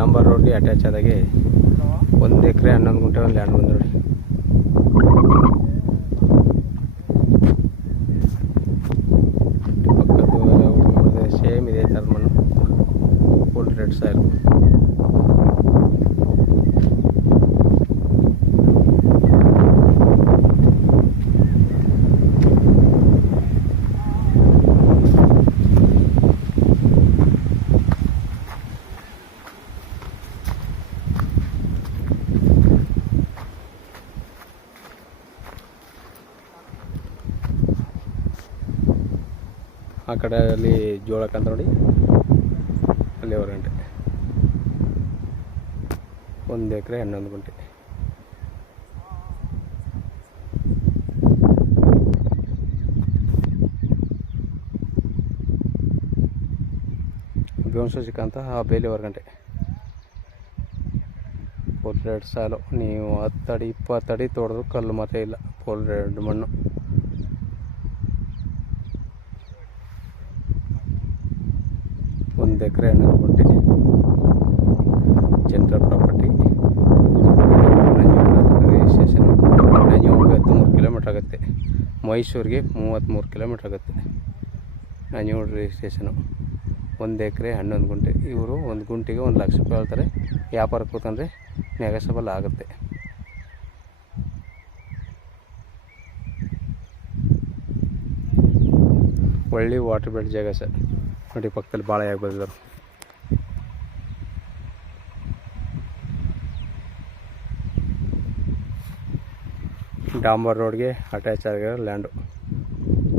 ಡಾಂಬರ್ ರೋಡ್ಗೆ ಅಟ್ಯಾಚ್ ಆದಾಗೆ 1 ಎಕರೆ 11 ಗುಂಟೆ ಒಂದು ಲ್ಯಾಂಡ್ ಬಂದು ನೋಡಿ. ಪಕ್ಕದ್ದು ಎಲ್ಲ ಸೇಮ್ ಇದೇ ಥರದ ಮಣ್ಣು, ಫುಲ್ ರೆಡ್ ಸಾಯಿಲ್. ಆ ಕಡೆ ಅಲ್ಲಿ ಜೋಳಕ್ಕಂತ ನೋಡಿ, ಅಲ್ಲಿ 1 ಗಂಟೆ 1 ಎಕರೆ 11 ಗುಂಟೆ. ಬೇವನ್ಸು ಸಿಕ್ಕಂತ ಆ ಬೇಲಿ 1 ಗಂಟೆ ಫುಲ್ ರೆಡ್ ಸಾಲು. ನೀವು 10 ಅಡಿ 20 ಅಡಿ ತೋಡಿದ್ರು ಕಲ್ಲು ಮಾತ್ರ ಇಲ್ಲ, ಫುಲ್ ರೆಡ್ ಮಣ್ಣು. ಒಂದು ಎಕರೆ 11 ಗುಂಟೆ ಜನರಲ್ ಪ್ರಾಪರ್ಟಿ. ರಿಜಿಸ್ಟ್ರೇಷನ್ ನಂಜನಗೂಡಿಗೆ 13 ಕಿಲೋಮೀಟ್ರ್ ಆಗುತ್ತೆ, ಮೈಸೂರಿಗೆ 33 ಕಿಲೋಮೀಟ್ರ್ ಆಗುತ್ತೆ. ನಂಜನಗೂಡು ರಿಜಿಸ್ಟ್ರೇಷನು 1 ಎಕರೆ 11 ಗುಂಟೆ. ಇವರು 1 ಗುಂಟೆಗೆ 1 ಲಕ್ಷ ರೂಪಾಯಿ ಹೇಳ್ತಾರೆ. ವ್ಯಾಪಾರ ಕೂತಂದರೆ ನೆಗೋಷಿಯಬಲ್ ಆಗುತ್ತೆ. ಒಳ್ಳೆ ವಾಟರ್ ಬೆಲ್ಟ್ ಜಾಗ ಸರ್ ನೋಡಿ. ಪಕ್ಕದಲ್ಲಿ ಭಾಳ ಆಗಿ ಬಂದಿದ್ದಾರೆ. ಡಾಂಬರ್ ರೋಡ್ಗೆ ಅಟ್ಯಾಚ್ ಆಗಿರೋ ಲ್ಯಾಂಡು.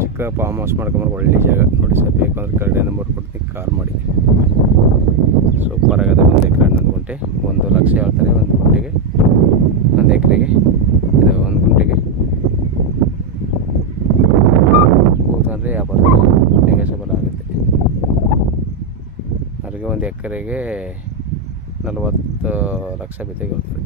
ಚಿಕ್ಕ ಫಾರ್ಮ್ ಹೌಸ್ ಮಾಡ್ಕೊಂಬರ್ಬೇಕು, ಒಳ್ಳೆ ಜಾಗ ನೋಡಿ ಸರ್. ಬೇಕು ಅಂದರೆ ಕರೆಕ್ಟ್ ನಂಬರ್ ಕೊಡ್ತೀನಿ, ಕಾಲ್ ಮಾಡಿ. ಸೂಪರ್ ಆಗುತ್ತೆ. 1 ಎಕರೆ 11 ಗುಂಟೆ 1 ಲಕ್ಷ ಹೇಳ್ತಾರೆ. 1 ಗುಂಟೆಗೆ 1 ಎಕರೆಗೆ ಇದು 1 ಗುಂಟೆಗೆ ಕೂತಂದರೆ ವ್ಯಾಪಾರ ನೆಗೋಷಿಯಬಲ್ ಆಗುತ್ತೆ. ಅಲ್ಲಿಗೆ 1 ಎಕರೆಗೆ 40 ಲಕ್ಷ ಬಿತ್ತಿಗೆ ಹೇಳ್ತಾರೆ.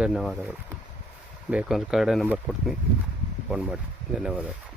ಧನ್ಯವಾದಗಳು. ಬೇಕು ಅಂದರೆ ಕಡೆ ನಂಬರ್ ಕೊಡ್ತೀನಿ, ಫೋನ್ ಮಾಡಿ. ಧನ್ಯವಾದಗಳು.